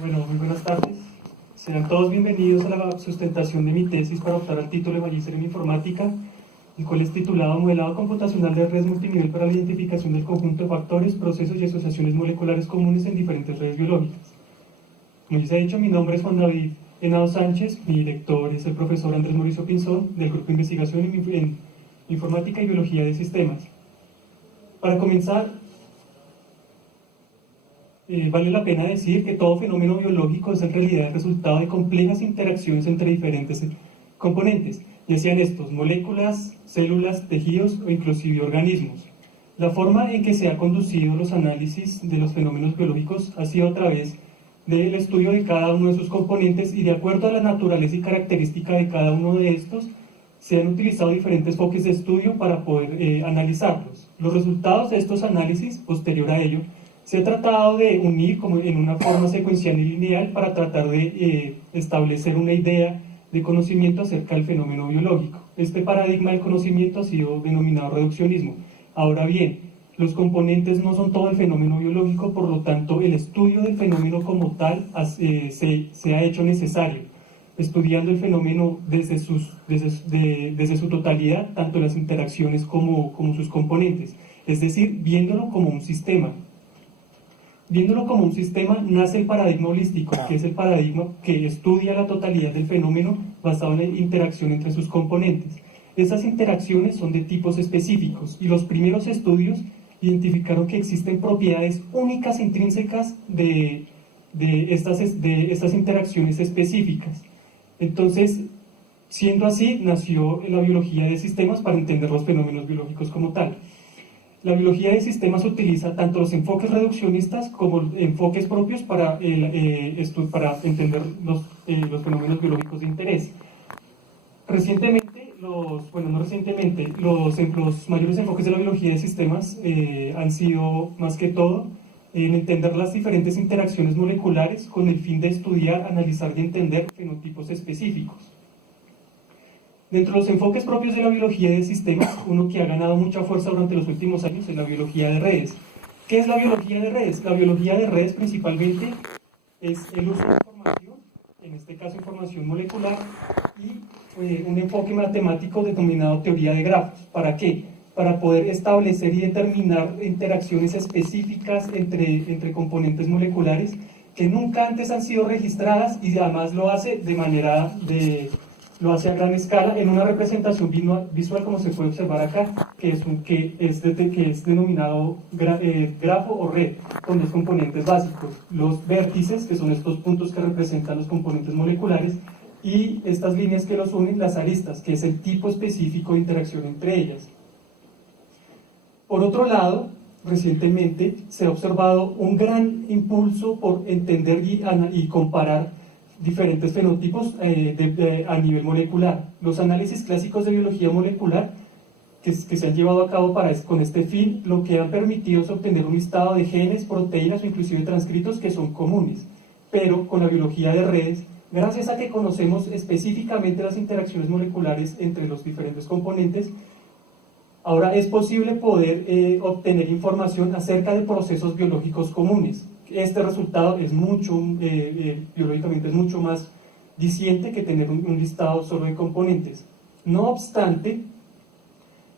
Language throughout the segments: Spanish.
Bueno, muy buenas tardes. Sean todos bienvenidos a la sustentación de mi tesis para optar al título de Magíster en Informática, el cual es titulado Modelado computacional de redes multinivel para la identificación del conjunto de factores, procesos y asociaciones moleculares comunes en diferentes redes biológicas. Como ya se ha dicho, mi nombre es Juan David Henao Sánchez, mi director es el profesor Andrés Mauricio Pinzón, del Grupo de Investigación en Informática y Biología de Sistemas. Para comenzar, vale la pena decir que todo fenómeno biológico es en realidad el resultado de complejas interacciones entre diferentes componentes, ya sean estos moléculas, células, tejidos o inclusive organismos. La forma en que se ha conducido los análisis de los fenómenos biológicos ha sido a través del estudio de cada uno de sus componentes y de acuerdo a la naturaleza y característica de cada uno de estos, se han utilizado diferentes enfoques de estudio para poder analizarlos. Los resultados de estos análisis, posterior a ello, se ha tratado de unir como en una forma secuencial y lineal para tratar de establecer una idea de conocimiento acerca del fenómeno biológico. Este paradigma del conocimiento ha sido denominado reduccionismo. Ahora bien, los componentes no son todo el fenómeno biológico, por lo tanto el estudio del fenómeno como tal se ha hecho necesario, estudiando el fenómeno desde su totalidad, tanto las interacciones como sus componentes, es decir, viéndolo como un sistema. Viéndolo como un sistema, nace el paradigma holístico, que es el paradigma que estudia la totalidad del fenómeno basado en la interacción entre sus componentes. Esas interacciones son de tipos específicos y los primeros estudios identificaron que existen propiedades únicas intrínsecas de estas interacciones específicas. Entonces, siendo así, nació la biología de sistemas para entender los fenómenos biológicos como tal. La biología de sistemas utiliza tanto los enfoques reduccionistas como enfoques propios para entender los fenómenos biológicos de interés. Recientemente, los mayores enfoques de la biología de sistemas han sido, más que todo, en entender las diferentes interacciones moleculares con el fin de estudiar, analizar y entender fenotipos específicos. Dentro de los enfoques propios de la biología de sistemas, uno que ha ganado mucha fuerza durante los últimos años es la biología de redes. ¿Qué es la biología de redes? La biología de redes principalmente es el uso de información, en este caso información molecular, y un enfoque matemático denominado teoría de grafos. ¿Para qué? Para poder establecer y determinar interacciones específicas entre componentes moleculares que nunca antes han sido registradas y además lo hace lo hace a gran escala en una representación visual como se puede observar acá, que es denominado grafo o red, con dos componentes básicos, los vértices, que son estos puntos que representan los componentes moleculares, y estas líneas que los unen, las aristas, que es el tipo específico de interacción entre ellas. Por otro lado, recientemente se ha observado un gran impulso por entender y comparar diferentes fenotipos a nivel molecular. Los análisis clásicos de biología molecular que se han llevado a cabo con este fin, lo que han permitido es obtener un listado de genes, proteínas o inclusive transcritos que son comunes. Pero con la biología de redes, gracias a que conocemos específicamente las interacciones moleculares entre los diferentes componentes, ahora es posible poder obtener información acerca de procesos biológicos comunes. Este resultado es biológicamente es mucho más diciente que tener un listado solo de componentes. No obstante,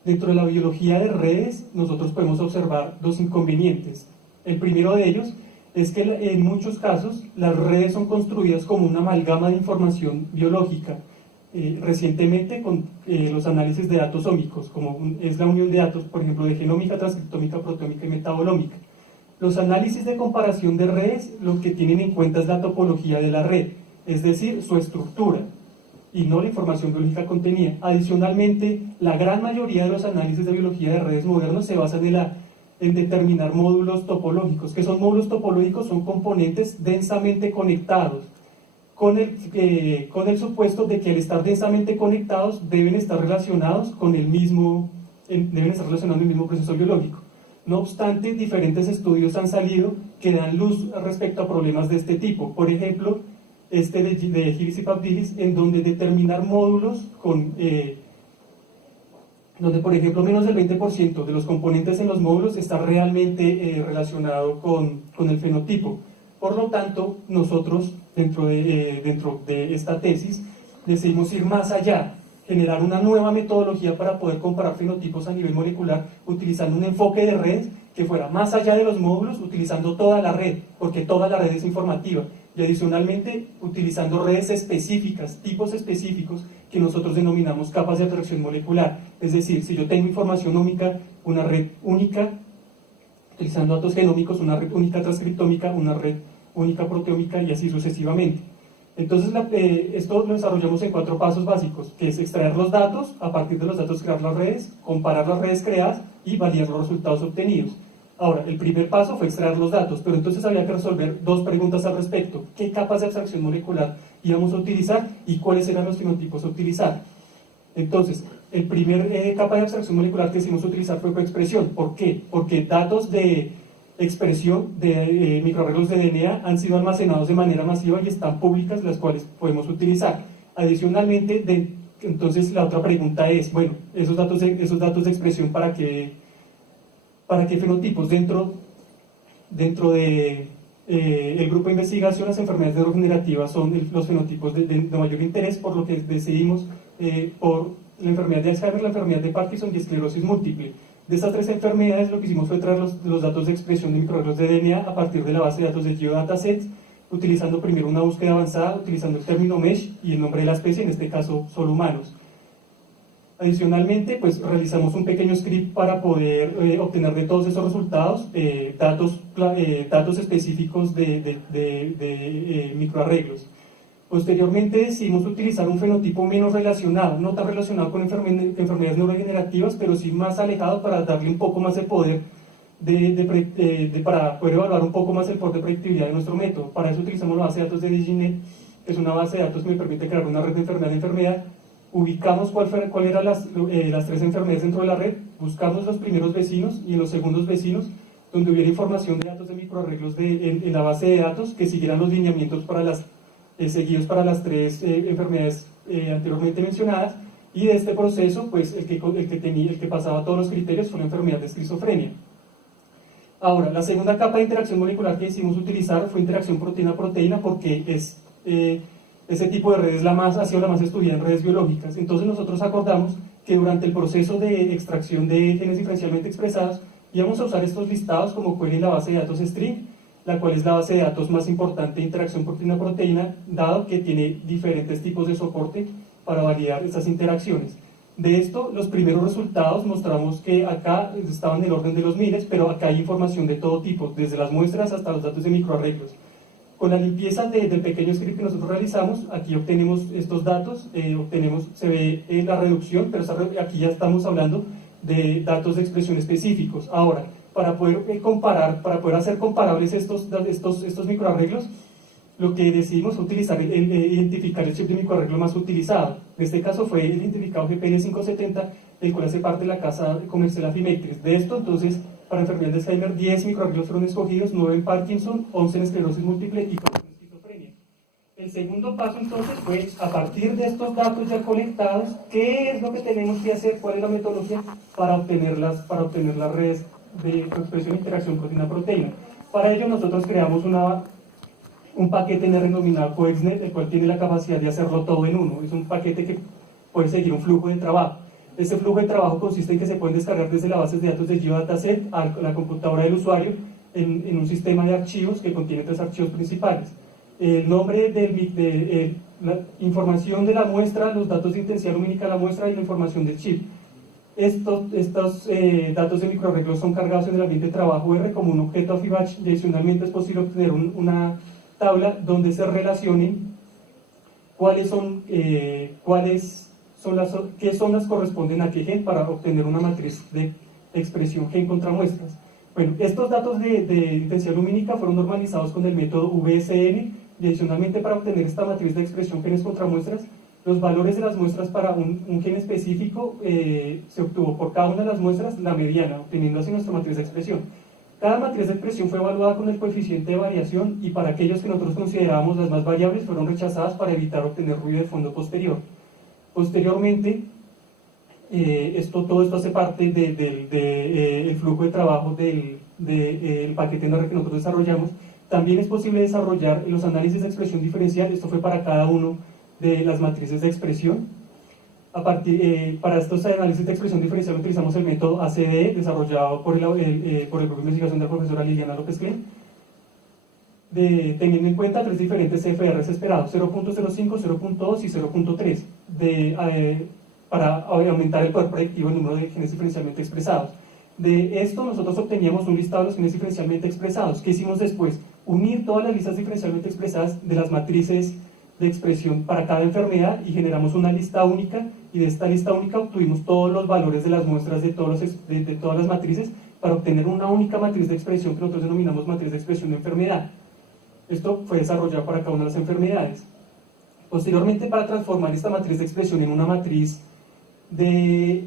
dentro de la biología de redes nosotros podemos observar dos inconvenientes. El primero de ellos es que en muchos casos las redes son construidas como una amalgama de información biológica. Recientemente con los análisis de datos ómicos, como es la unión de datos, por ejemplo, de genómica, transcriptómica, proteómica y metabolómica. Los análisis de comparación de redes lo que tienen en cuenta es la topología de la red, es decir, su estructura, y no la información biológica contenida. Adicionalmente, la gran mayoría de los análisis de biología de redes modernos se basan en determinar módulos topológicos. ¿Qué son módulos topológicos? Son componentes densamente conectados, con el supuesto de que al estar densamente conectados deben estar relacionados con el mismo proceso biológico. No obstante, diferentes estudios han salido que dan luz respecto a problemas de este tipo. Por ejemplo, de Hillis y Pavlidis, en donde determinar módulos donde por ejemplo menos del 20% de los componentes en los módulos está realmente relacionado con el fenotipo. Por lo tanto, nosotros, dentro de esta tesis, decidimos ir más allá, generar una nueva metodología para poder comparar fenotipos a nivel molecular, utilizando un enfoque de redes que fuera más allá de los módulos, utilizando toda la red, porque toda la red es informativa, y adicionalmente utilizando redes específicas, tipos específicos, que nosotros denominamos capas de abstracción molecular. Es decir, si yo tengo información ómica, una red única, utilizando datos genómicos, una red única transcriptómica, una red única proteómica y así sucesivamente. Entonces, esto lo desarrollamos en 4 pasos básicos, que es extraer los datos, a partir de los datos crear las redes, comparar las redes creadas y validar los resultados obtenidos. Ahora, el primer paso fue extraer los datos, pero entonces había que resolver 2 preguntas al respecto. ¿Qué capas de abstracción molecular íbamos a utilizar y cuáles eran los fenotipos a utilizar? Entonces, el primer capa de abstracción molecular que decidimos utilizar fue coexpresión. ¿Por qué? Porque datos de expresión de microarreglos de DNA han sido almacenados de manera masiva y están públicas, las cuales podemos utilizar. Adicionalmente, entonces la otra pregunta es, bueno, esos datos de expresión, ¿para qué fenotipos? Dentro de el grupo de investigación, las enfermedades neurodegenerativas son los fenotipos de mayor interés, por lo que decidimos por la enfermedad de Alzheimer, la enfermedad de Parkinson y esclerosis múltiple. De estas 3 enfermedades, lo que hicimos fue traer los datos de expresión de microarreglos de DNA a partir de la base de datos de GeoDataSets, utilizando primero una búsqueda avanzada, utilizando el término MESH y el nombre de la especie, en este caso solo humanos. Adicionalmente, pues realizamos un pequeño script para poder obtener de todos esos resultados datos específicos de microarreglos. Posteriormente decidimos utilizar un fenotipo menos relacionado, no tan relacionado con enfermedades neurodegenerativas, pero sí más alejado para darle un poco más de poder, para poder evaluar un poco más el poder de predictibilidad de nuestro método. Para eso utilizamos la base de datos de DigiNet, que es una base de datos que me permite crear una red de enfermedad. Ubicamos cuáles eran las 3 enfermedades dentro de la red, buscamos los primeros vecinos y en los segundos vecinos, donde hubiera información de datos de microarreglos en la base de datos que siguieran los lineamientos seguidos para las 3 enfermedades anteriormente mencionadas, y de este proceso, pues el que pasaba todos los criterios fue la enfermedad de esquizofrenia. Ahora, la segunda capa de interacción molecular que decidimos utilizar fue interacción proteína-proteína, porque ese tipo de red ha sido la más estudiada en redes biológicas. Entonces nosotros acordamos que durante el proceso de extracción de genes diferencialmente expresados íbamos a usar estos listados como query en la base de datos string, la cual es la base de datos más importante de interacción proteína-proteína, dado que tiene diferentes tipos de soporte para validar estas interacciones. De esto, los primeros resultados mostramos que acá estaban en el orden de los miles, pero acá hay información de todo tipo, desde las muestras hasta los datos de microarreglos. Con la limpieza del pequeño script que nosotros realizamos, aquí obtenemos estos datos, se ve la reducción, pero aquí ya estamos hablando de datos de expresión específicos. Ahora, para poder comparar, para poder hacer comparables estos microarreglos, lo que decidimos fue identificar el chip de microarreglo más utilizado. En este caso fue el identificado GPL570, el cual hace parte de la casa comercial Affymetrix. De esto, entonces, para enfermedad de Alzheimer, 10 microarreglos fueron escogidos, 9 en Parkinson, 11 en esclerosis múltiple y 4 en esquizofrenia. El segundo paso, entonces, fue, a partir de estos datos ya colectados, ¿qué es lo que tenemos que hacer? ¿Cuál es la metodología para obtener las redes de expresión e interacción proteína-proteína? Para ello, nosotros creamos un paquete NR denominado CoexNet, el cual tiene la capacidad de hacerlo todo en uno. Es un paquete que puede seguir un flujo de trabajo. Este flujo de trabajo consiste en que se pueden descargar desde la base de datos de GeoDataSet a la computadora del usuario en un sistema de archivos que contiene 3 archivos principales. El nombre la información de la muestra, los datos de intensidad lumínica de la muestra y la información del chip. Estos datos de microarreglos son cargados en el ambiente de trabajo R como un objeto Affybatch. Adicionalmente es posible obtener una tabla donde se relacionen qué zonas corresponden a qué gen para obtener una matriz de expresión gen contra muestras. Bueno, estos datos de intensidad lumínica fueron normalizados con el método VSN, y adicionalmente para obtener esta matriz de expresión genes contra muestras, los valores de las muestras para un gen específico se obtuvo por cada una de las muestras la mediana, obteniendo así nuestra matriz de expresión. Cada matriz de expresión fue evaluada con el coeficiente de variación y para aquellos que nosotros considerábamos las más variables fueron rechazadas para evitar obtener ruido de fondo posterior. Posteriormente, todo esto hace parte del flujo de trabajo del paquete NR que nosotros desarrollamos. También es posible desarrollar los análisis de expresión diferencial, esto fue para cada uno de las matrices de expresión. Para estos análisis de expresión diferencial utilizamos el método ACDE, desarrollado por el grupo de investigación de la profesora Liliana López Klein, teniendo en cuenta tres diferentes CFRs esperados, 0.05, 0.2 y 0.3, para aumentar el poder predictivo en número de genes diferencialmente expresados. De esto nosotros obteníamos un listado de los genes diferencialmente expresados. ¿Qué hicimos después? Unir todas las listas diferencialmente expresadas de las matrices de expresión para cada enfermedad y generamos una lista única, y de esta lista única obtuvimos todos los valores de las muestras de todas las matrices para obtener una única matriz de expresión que nosotros denominamos matriz de expresión de enfermedad. Esto fue desarrollado para cada una de las enfermedades. Posteriormente, para transformar esta matriz de expresión en una matriz de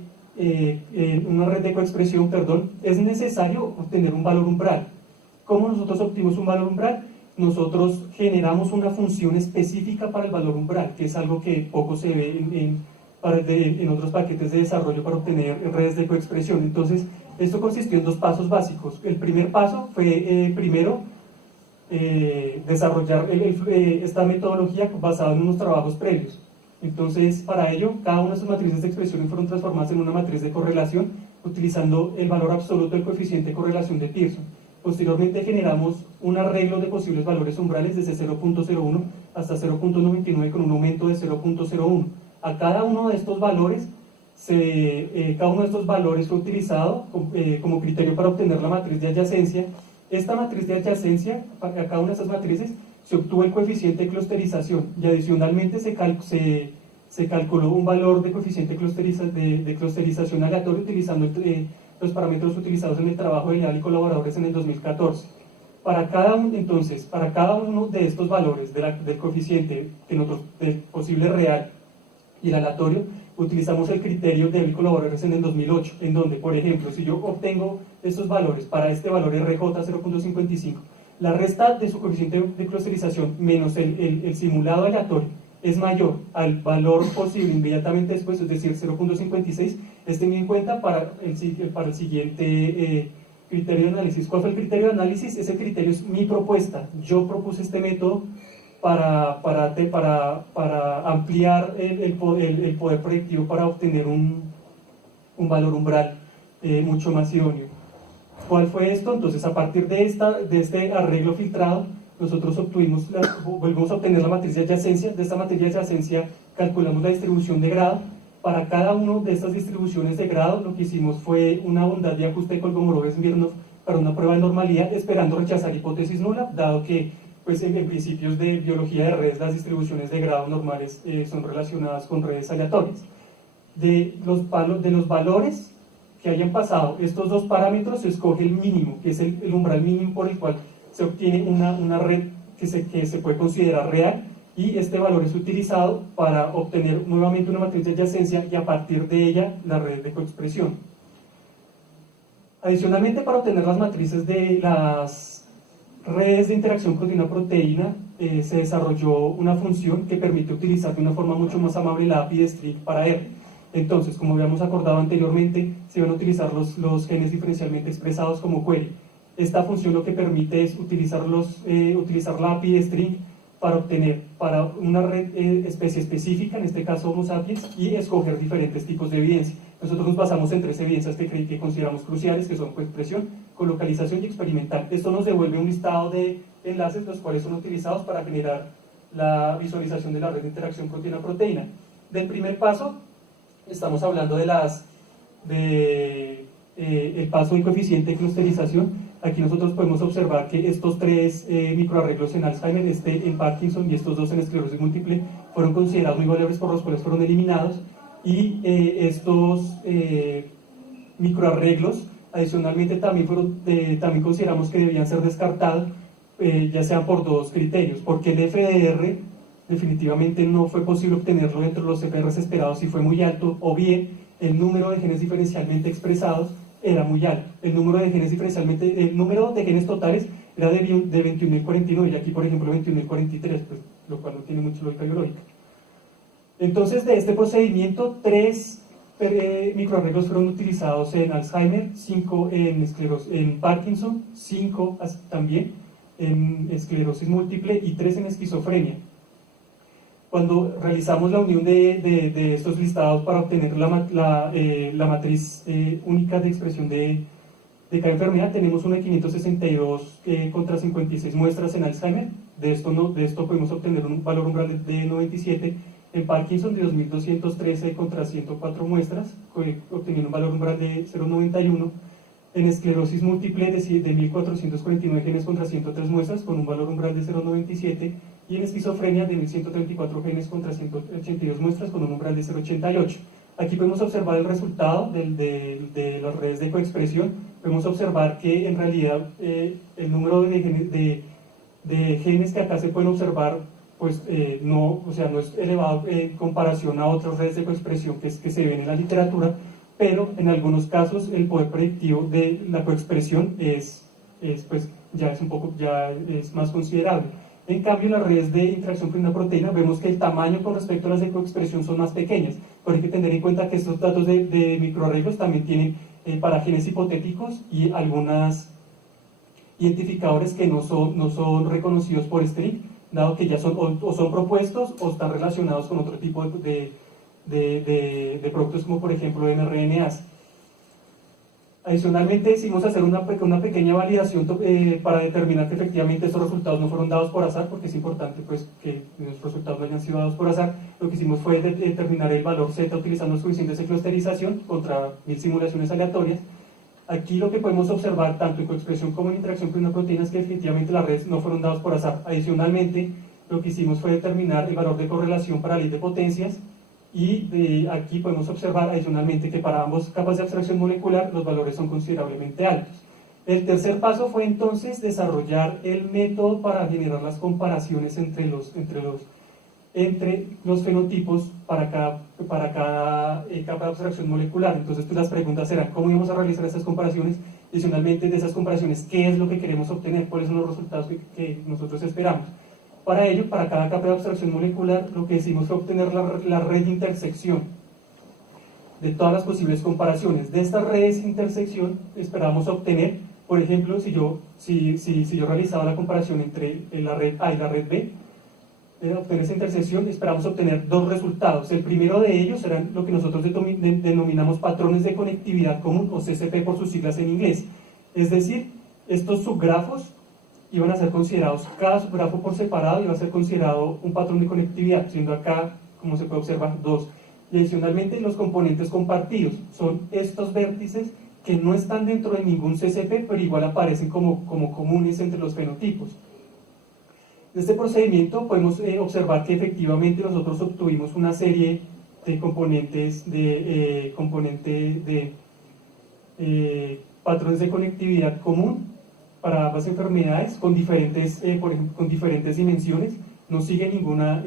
una red de coexpresión, es necesario obtener un valor umbral. ¿Cómo nosotros obtuvimos un valor umbral? Nosotros generamos una función específica para el valor umbral, que es algo que poco se ve en otros paquetes de desarrollo para obtener redes de coexpresión. Entonces, esto consistió en dos pasos básicos. El primer paso fue, desarrollar esta metodología basada en unos trabajos previos. Entonces, para ello, cada una de sus matrices de expresión fueron transformadas en una matriz de correlación utilizando el valor absoluto del coeficiente de correlación de Pearson. Posteriormente generamos un arreglo de posibles valores umbrales desde 0.01 hasta 0.99 con un aumento de 0.01. A cada uno de estos valores, fue utilizado como criterio para obtener la matriz de adyacencia. Esta matriz de adyacencia, para cada una de estas matrices, se obtuvo el coeficiente de clusterización y adicionalmente se calculó un valor de coeficiente de clusterización aleatorio utilizando los parámetros utilizados en el trabajo de Leal y colaboradores en el 2014. Para cada uno de estos valores del coeficiente del posible real y el aleatorio, utilizamos el criterio de Leal y colaboradores en el 2008, en donde, por ejemplo, si yo obtengo estos valores para este valor RJ 0.55, la resta de su coeficiente de clusterización menos el simulado aleatorio es mayor al valor posible inmediatamente después, es decir, 0.56, es tenido en cuenta para el siguiente criterio de análisis. ¿Cuál fue el criterio de análisis? Ese criterio es mi propuesta. Yo propuse este método para ampliar el poder predictivo para obtener un valor umbral mucho más idóneo. ¿Cuál fue esto? Entonces, a partir de este arreglo filtrado, nosotros volvemos a obtener la matriz de adyacencia. De esta matriz de adyacencia calculamos la distribución de grado. Para cada una de estas distribuciones de grado, lo que hicimos fue una bondad de ajuste de Kolmogorov-Smirnov para una prueba de normalidad, esperando rechazar hipótesis nula, dado que pues, en principios de biología de redes las distribuciones de grado normales son relacionadas con redes aleatorias. De los valores que hayan pasado estos dos parámetros, se escoge el mínimo, que es el umbral mínimo por el cual se obtiene una red que se puede considerar real, y este valor es utilizado para obtener nuevamente una matriz de adyacencia y a partir de ella la red de coexpresión. Adicionalmente, para obtener las matrices de las redes de interacción proteína-proteína, se desarrolló una función que permite utilizar de una forma mucho más amable la API de string para R. Entonces, como habíamos acordado anteriormente, se van a utilizar los genes diferencialmente expresados como query. Esta función lo que permite es utilizar la API de string para obtener para una red especie específica, en este caso Homo sapiens, y escoger diferentes tipos de evidencia. Nosotros nos basamos en tres evidencias que consideramos cruciales, que son coexpresión, colocalización y experimental. Esto nos devuelve un listado de enlaces, los cuales son utilizados para generar la visualización de la red de interacción proteína-proteína. Del primer paso, estamos hablando el paso del coeficiente de clusterización. Aquí nosotros podemos observar que estos tres microarreglos en Alzheimer, en Parkinson y estos dos en esclerosis múltiple, fueron considerados muy valiosos por los cuales fueron eliminados, y estos microarreglos adicionalmente también consideramos que debían ser descartados, ya sea por dos criterios, porque el FDR definitivamente no fue posible obtenerlo dentro de los CFRs esperados y fue muy alto, o bien el número de genes diferencialmente expresados era muy alto. El número de genes totales era de 21.049, y aquí por ejemplo 21.043, pues, lo cual no tiene mucha lógica biológica. Entonces, de este procedimiento, 3 microarreglos fueron utilizados en Alzheimer, 5 en Parkinson, 5 también en esclerosis múltiple y 3 en esquizofrenia. Cuando realizamos la unión de estos listados para obtener la matriz única de expresión de cada enfermedad, tenemos una de 562 contra 56 muestras en Alzheimer. De esto podemos obtener un valor umbral de 97. En Parkinson de 2213 contra 104 muestras, obteniendo un valor umbral de 0,91. En esclerosis múltiple de 1449 genes contra 103 muestras, con un valor umbral de 0,97. Y en esquizofrenia de 1134 genes contra 182 muestras, con un umbral de 0,88. Aquí podemos observar el resultado de las redes de coexpresión. Podemos observar que en realidad el número de genes que acá se pueden observar pues no es elevado en comparación a otras redes de coexpresión que se ven en la literatura, pero en algunos casos el poder predictivo de la coexpresión ya es más considerable. En cambio, en las redes de interacción con una proteína vemos que el tamaño con respecto a las de coexpresión son más pequeñas, pero hay que tener en cuenta que estos datos de microarreglos también tienen para genes hipotéticos y algunos identificadores que no son reconocidos por STRING, dado que ya son propuestos o están relacionados con otro tipo de productos, como por ejemplo mRNAs. Adicionalmente decidimos hacer una pequeña validación para determinar que efectivamente estos resultados no fueron dados por azar, porque es importante pues, que los resultados no hayan sido dados por azar. Lo que hicimos fue determinar el valor Z utilizando los coeficientes de clusterización contra 1000 simulaciones aleatorias. Aquí lo que podemos observar tanto en coexpresión como en interacción con una proteína es que definitivamente las redes no fueron dados por azar. Adicionalmente, lo que hicimos fue determinar el valor de correlación para la ley de potencias, y aquí podemos observar adicionalmente que para ambas capas de abstracción molecular los valores son considerablemente altos. El tercer paso fue entonces desarrollar el método para generar las comparaciones entre los fenotipos para cada capa de abstracción molecular. Entonces pues, las preguntas eran cómo íbamos a realizar estas comparaciones, adicionalmente de esas comparaciones qué es lo que queremos obtener, cuáles son los resultados que nosotros esperamos. Para ello, para cada capa de abstracción molecular, lo que hicimos fue obtener la red de intersección de todas las posibles comparaciones. De estas redes de intersección esperábamos obtener, por ejemplo, si yo realizaba la comparación entre la red A y la red B, obtener esa intersección, esperamos obtener dos resultados. El primero de ellos eran lo que nosotros denominamos patrones de conectividad común, o CCP por sus siglas en inglés. Es decir, estos subgrafos iban a ser considerados, cada subgrafo por separado iba a ser considerado un patrón de conectividad, siendo acá, como se puede observar, dos. Y adicionalmente los componentes compartidos son estos vértices que no están dentro de ningún CCP, pero igual aparecen como comunes entre los fenotipos. En este procedimiento podemos observar que efectivamente nosotros obtuvimos una serie de componentes patrones de conectividad común para ambas enfermedades con diferentes dimensiones. No sigue ninguna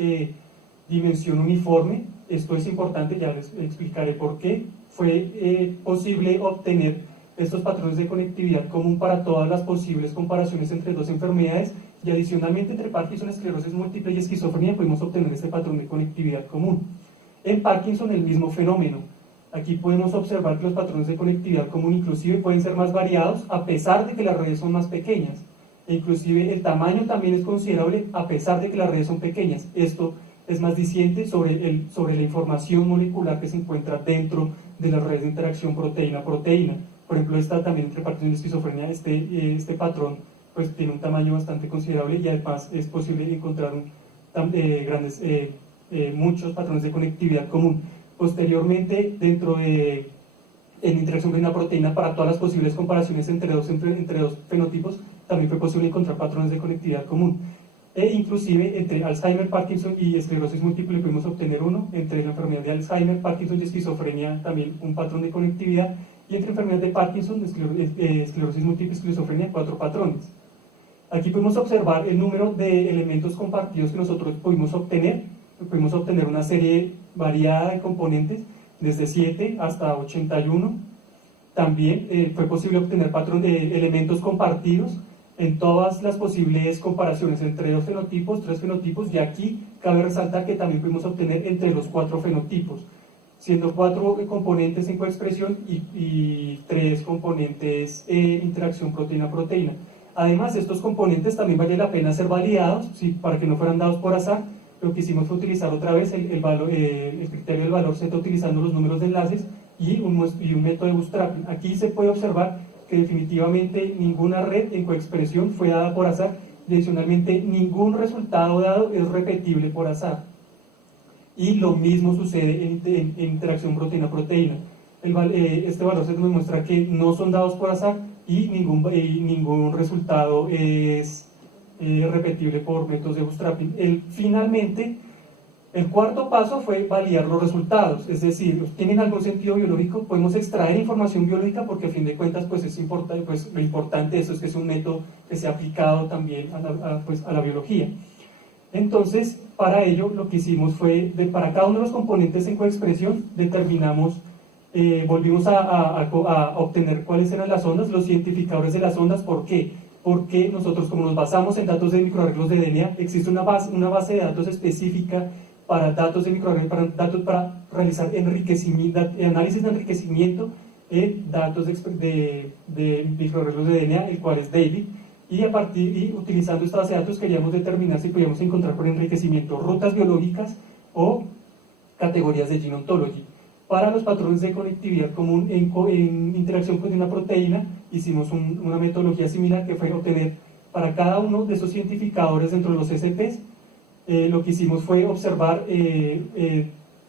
dimensión uniforme. Esto es importante, ya les explicaré por qué. Fue posible obtener estos patrones de conectividad común para todas las posibles comparaciones entre dos enfermedades, y adicionalmente entre Parkinson, esclerosis múltiple y esquizofrenia pudimos obtener este patrón de conectividad común. En Parkinson el mismo fenómeno. Aquí podemos observar que los patrones de conectividad común inclusive pueden ser más variados a pesar de que las redes son más pequeñas. E inclusive el tamaño también es considerable a pesar de que las redes son pequeñas. Esto es más diciente sobre la información molecular que se encuentra dentro de las redes de interacción proteína-proteína. Por ejemplo, esta también entre Parkinson y esquizofrenia, este patrón pues tiene un tamaño bastante considerable, y además es posible encontrar muchos patrones de conectividad común. Posteriormente, en interacción con una proteína, para todas las posibles comparaciones entre dos fenotipos, también fue posible encontrar patrones de conectividad común. E inclusive entre Alzheimer, Parkinson y esclerosis múltiple pudimos obtener uno, entre la enfermedad de Alzheimer, Parkinson y esquizofrenia también un patrón de conectividad, y entre enfermedad de Parkinson, esclerosis múltiple y esquizofrenia 4 patrones. Aquí podemos observar el número de elementos compartidos que nosotros pudimos obtener. Pudimos obtener una serie variada de componentes, desde 7 hasta 81. También fue posible obtener patrones de elementos compartidos en todas las posibles comparaciones entre dos fenotipos, 3 fenotipos, y aquí cabe resaltar que también pudimos obtener entre los 4 fenotipos, siendo 4 componentes en coexpresión y 3 componentes en interacción proteína-proteína. Además, estos componentes también vale la pena ser validados, ¿sí? Para que no fueran dados por azar. Lo que hicimos fue utilizar otra vez el criterio del valor Z utilizando los números de enlaces y un método de bootstrapping. Aquí se puede observar que definitivamente ninguna red en coexpresión fue dada por azar y adicionalmente ningún resultado dado es repetible por azar. Y lo mismo sucede en interacción proteína-proteína. Este valor se nos muestra que no son dados por azar y ningún resultado es repetible por métodos de bootstrapping. Finalmente, el cuarto paso fue validar los resultados, es decir, ¿tienen algún sentido biológico? Podemos extraer información biológica porque a fin de cuentas pues es importante, pues lo importante de eso es que es un método que se ha aplicado también a la biología. Entonces, para ello lo que hicimos fue, para cada uno de los componentes en coexpresión, determinamos, volvimos a obtener cuáles eran las ondas, los identificadores de las ondas. ¿Por qué? Porque nosotros, como nos basamos en datos de microarreglos de DNA, existe una base de datos específica para datos de microarreglos, para realizar análisis de enriquecimiento en datos de microarreglos de DNA, el cual es David. Y utilizando esta base de datos queríamos determinar si podíamos encontrar por enriquecimiento rutas biológicas o categorías de Gene Ontology. Para los patrones de conectividad común en interacción con una proteína, hicimos una metodología similar que fue obtener para cada uno de esos identificadores dentro de los SPs. Lo que hicimos fue observar,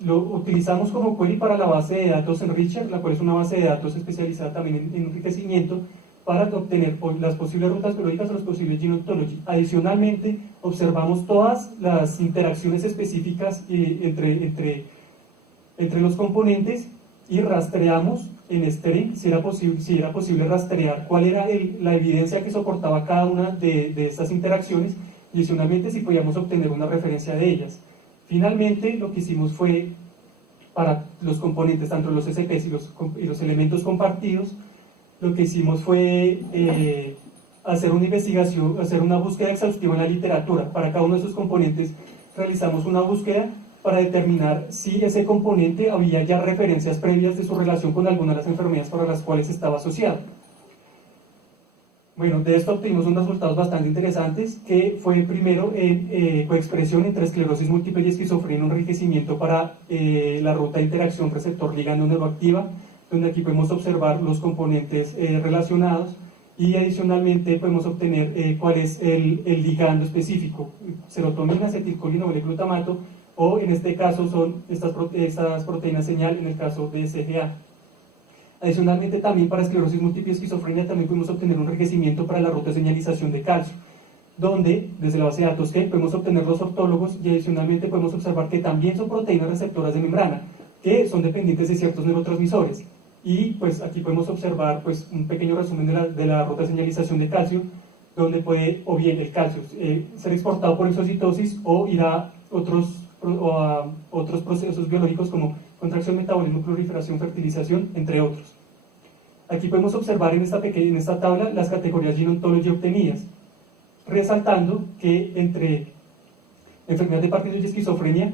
lo utilizamos como query para la base de datos Enricher, la cual es una base de datos especializada también en enriquecimiento, para obtener las posibles rutas biológicas o los posibles Gene Ontology. Adicionalmente, observamos todas las interacciones específicas entre los componentes y rastreamos en string si era posible rastrear cuál era la evidencia que soportaba cada una de estas interacciones y adicionalmente si podíamos obtener una referencia de ellas. Finalmente, lo que hicimos fue, para los componentes, tanto los SPs y los elementos compartidos, lo que hicimos fue hacer una investigación, hacer una búsqueda exhaustiva en la literatura. Para cada uno de esos componentes realizamos una búsqueda para determinar si ese componente había ya referencias previas de su relación con alguna de las enfermedades para las cuales estaba asociado. Bueno, de esto obtuvimos unos resultados bastante interesantes, que fue primero coexpresión entre esclerosis múltiple y esquizofrenia, un enriquecimiento para la ruta de interacción receptor-ligando neuroactiva, donde aquí podemos observar los componentes relacionados y adicionalmente podemos obtener cuál es el ligando específico, serotonina, acetilcolina o L-glutamato, o en este caso son estas proteínas señal en el caso de SGA. Adicionalmente también para esclerosis múltiple y esquizofrenia también pudimos obtener un enriquecimiento para la ruta de señalización de calcio, donde desde la base de datos que podemos obtener los ortólogos y adicionalmente podemos observar que también son proteínas receptoras de membrana, que son dependientes de ciertos neurotransmisores. Y pues aquí podemos observar pues un pequeño resumen de la ruta de señalización de calcio, donde puede o bien el calcio ser exportado por exocitosis o ir a otros procesos biológicos como contracción, metabolismo, proliferación, fertilización, entre otros. Aquí podemos observar en esta tabla las categorías Gene Ontology obtenidas, resaltando que entre enfermedad de Parkinson y esquizofrenia,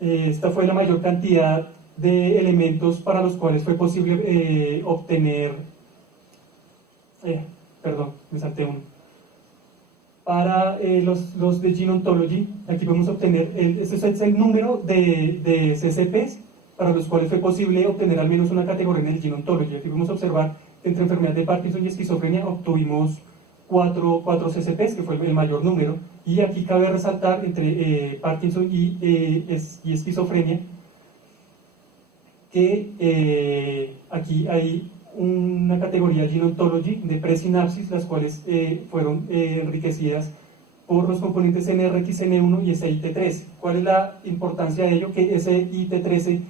esta fue la mayor cantidad de elementos para los cuales fue posible obtener, perdón, me salté uno. Para los de Gene Ontology, aquí podemos obtener, este es el número de CCPs para los cuales fue posible obtener al menos una categoría en el Gene Ontology. Aquí podemos observar que entre enfermedad de Parkinson y esquizofrenia obtuvimos 4 CCPs, que fue el mayor número, y aquí cabe resaltar entre Parkinson y esquizofrenia, que aquí hay una categoría Gene Ontology de presinapsis, las cuales fueron enriquecidas por los componentes NRX, N1 y SIT13. ¿Cuál es la importancia de ello? Que SIT13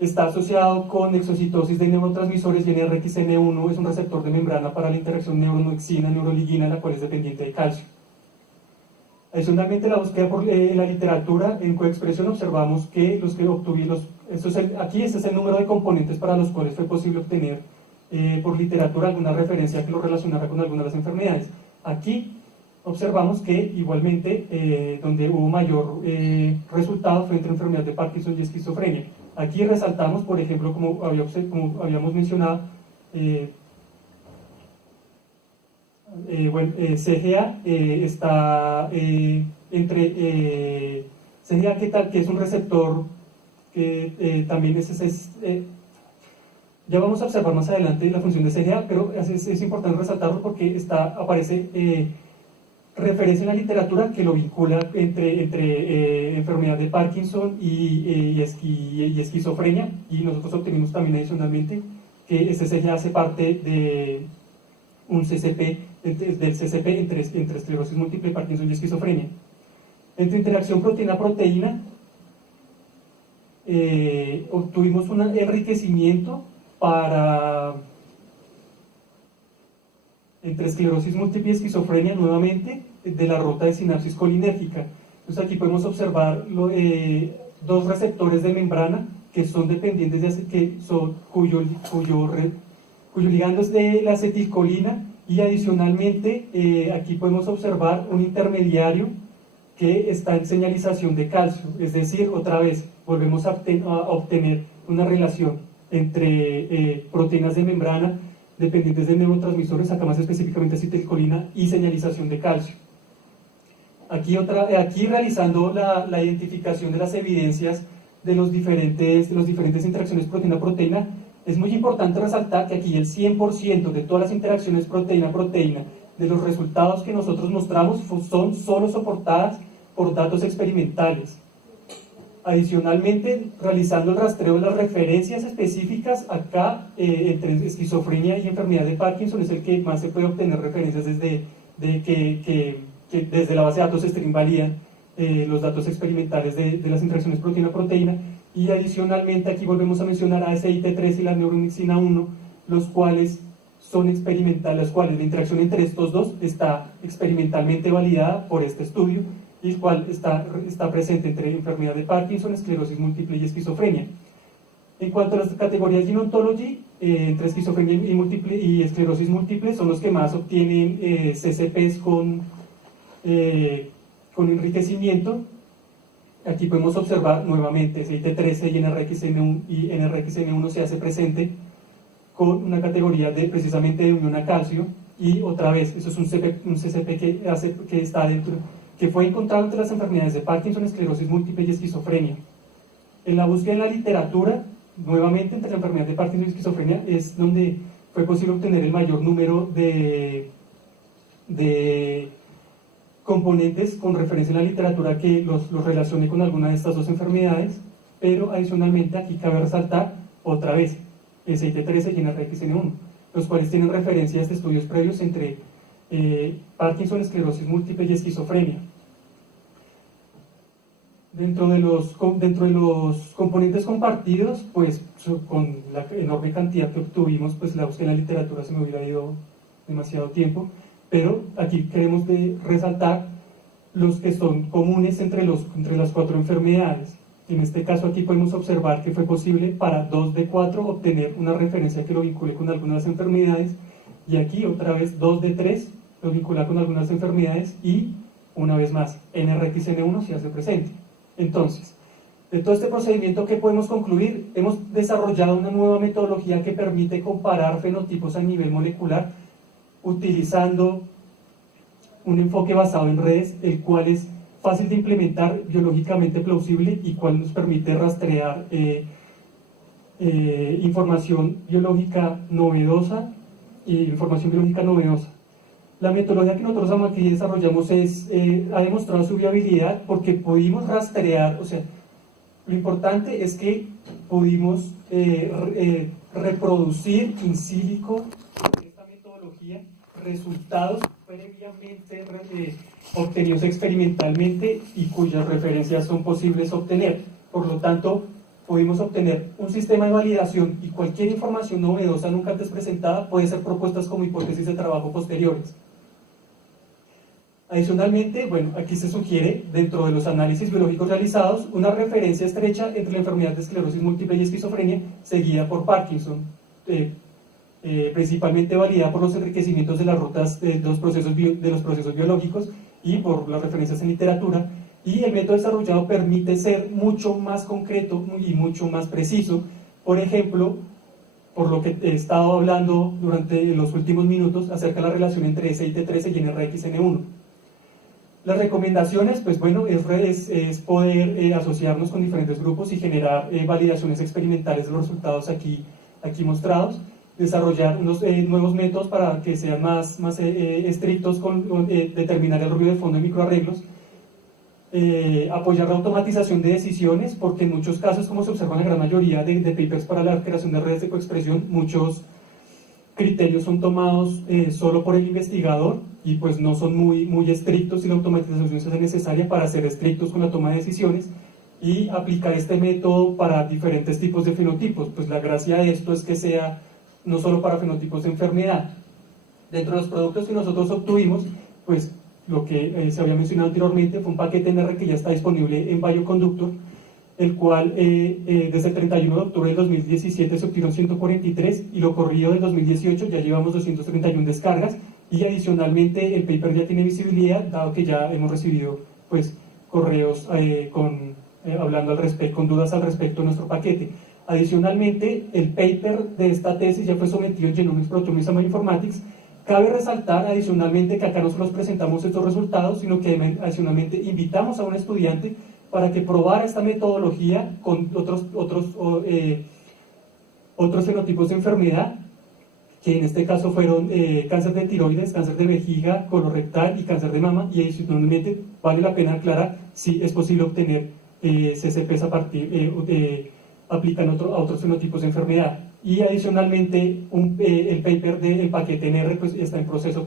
está asociado con exocitosis de neurotransmisores y NRX, N1 es un receptor de membrana para la interacción neuronoexina-neuroligina, la cual es dependiente de calcio. Adicionalmente, la búsqueda en la literatura, en coexpresión, observamos que los que obtuvimos, aquí este es el número de componentes para los cuales fue posible obtener por literatura alguna referencia que lo relacionara con alguna de las enfermedades. Aquí observamos que igualmente donde hubo mayor resultado fue entre enfermedad de Parkinson y esquizofrenia. Aquí resaltamos, por ejemplo, como habíamos mencionado, CGA está CGA, que es un receptor que también ya vamos a observar más adelante la función de CGA, pero es importante resaltarlo porque aparece referencia en la literatura que lo vincula entre enfermedad de Parkinson y esquizofrenia, y nosotros obtenimos también adicionalmente que este CGA hace parte de un CCP, del CCP entre esclerosis múltiple, Parkinson y esquizofrenia. Entre interacción proteína-proteína, obtuvimos un enriquecimiento entre esclerosis múltiple y esquizofrenia nuevamente de la ruta de sinapsis colinérgica. Entonces aquí podemos observar dos receptores de membrana que son dependientes cuyo ligando es de la acetilcolina, y adicionalmente aquí podemos observar un intermediario que está en señalización de calcio, es decir, otra vez volvemos a obtener una relación entre proteínas de membrana dependientes de neurotransmisores, acá más específicamente acetilcolina, y señalización de calcio. Aquí realizando la identificación de las evidencias de las diferentes interacciones proteína-proteína, es muy importante resaltar que aquí el 100% de todas las interacciones proteína-proteína, de los resultados que nosotros mostramos, son solo soportadas por datos experimentales. Adicionalmente, realizando el rastreo de las referencias específicas, acá entre esquizofrenia y enfermedad de Parkinson es el que más se puede obtener referencias desde la base de datos String validan los datos experimentales de las interacciones proteína-proteína. Y adicionalmente aquí volvemos a mencionar a SIT3 y la neuromixina 1, los cuales son experimentales, la interacción entre estos dos está experimentalmente validada por este estudio, y el cual está presente entre enfermedad de Parkinson, esclerosis múltiple y esquizofrenia. En cuanto a las categorías Gene Ontology, entre esquizofrenia y esclerosis múltiple son los que más obtienen CCPs con enriquecimiento. Aquí podemos observar nuevamente SIT13 y NRXN1 se hace presente con una categoría precisamente de unión a calcio, y otra vez, eso es un CCP que fue encontrado entre las enfermedades de Parkinson, esclerosis múltiple y esquizofrenia. En la búsqueda en la literatura, nuevamente entre la enfermedad de Parkinson y esquizofrenia es donde fue posible obtener el mayor número de componentes con referencia en la literatura que los relacione con alguna de estas dos enfermedades, pero adicionalmente aquí cabe resaltar otra vez SIT13 y NRXN1, los cuales tienen referencias de estudios previos entre Parkinson, esclerosis múltiple y esquizofrenia. Dentro de los componentes compartidos, pues con la enorme cantidad que obtuvimos, pues la búsqueda en la literatura se me hubiera ido demasiado tiempo, pero aquí queremos resaltar los que son comunes entre las 4 enfermedades. En este caso aquí podemos observar que fue posible para 2 de 4 obtener una referencia que lo vincule con algunas enfermedades, y aquí otra vez 2 de 3 lo vincula con algunas enfermedades, y una vez más NRXN1 se hace presente. Entonces, de todo este procedimiento, ¿qué podemos concluir? Hemos desarrollado una nueva metodología que permite comparar fenotipos a nivel molecular utilizando un enfoque basado en redes, el cual es fácil de implementar, biológicamente plausible, y cual nos permite rastrear información biológica novedosa. La metodología que nosotros aquí desarrollamos ha demostrado su viabilidad porque pudimos rastrear, o sea, lo importante es que pudimos reproducir in silico esta metodología resultados previamente obtenidos experimentalmente y cuyas referencias son posibles obtener. Por lo tanto, pudimos obtener un sistema de validación, y cualquier información novedosa nunca antes presentada puede ser propuesta como hipótesis de trabajo posteriores. Adicionalmente, bueno, aquí se sugiere, dentro de los análisis biológicos realizados, una referencia estrecha entre la enfermedad de esclerosis múltiple y esquizofrenia, seguida por Parkinson, principalmente validada por los enriquecimientos de las rutas de los procesos biológicos y por las referencias en literatura. Y el método desarrollado permite ser mucho más concreto y mucho más preciso. Por ejemplo, por lo que he estado hablando durante los últimos minutos acerca de la relación entre SIT13 y NRXN1. Las recomendaciones, pues bueno, es poder asociarnos con diferentes grupos y generar validaciones experimentales de los resultados aquí mostrados, desarrollar unos nuevos métodos para que sean más estrictos con determinar el ruido de fondo en microarreglos, apoyar la automatización de decisiones, porque en muchos casos, como se observa en la gran mayoría de papers para la creación de redes de coexpresión, muchos criterios son tomados solo por el investigador y pues no son muy estrictos, y la automatización es necesaria para ser estrictos con la toma de decisiones y aplicar este método para diferentes tipos de fenotipos. Pues la gracia de esto es que sea no solo para fenotipos de enfermedad. Dentro de los productos que nosotros obtuvimos, pues lo que se había mencionado anteriormente fue un paquete NR que ya está disponible en Bioconductor, el cual desde el 31 de octubre del 2017 se obtuvieron 143 y lo corrido del 2018 ya llevamos 231 descargas, y adicionalmente el paper ya tiene visibilidad dado que ya hemos recibido pues correos hablando al respecto, con dudas al respecto de nuestro paquete. Adicionalmente, el paper de esta tesis ya fue sometido en Genomics, Proteomics and Bioinformatics. Cabe resaltar adicionalmente que acá no solo presentamos estos resultados, sino que adicionalmente invitamos a un estudiante para que probara esta metodología con otros fenotipos de enfermedad, que en este caso fueron cáncer de tiroides, cáncer de vejiga, colorectal y cáncer de mama, y adicionalmente vale la pena aclarar si es posible obtener CCPs aplicando a otros fenotipos de enfermedad. Y adicionalmente el paper del paquete NR pues está en proceso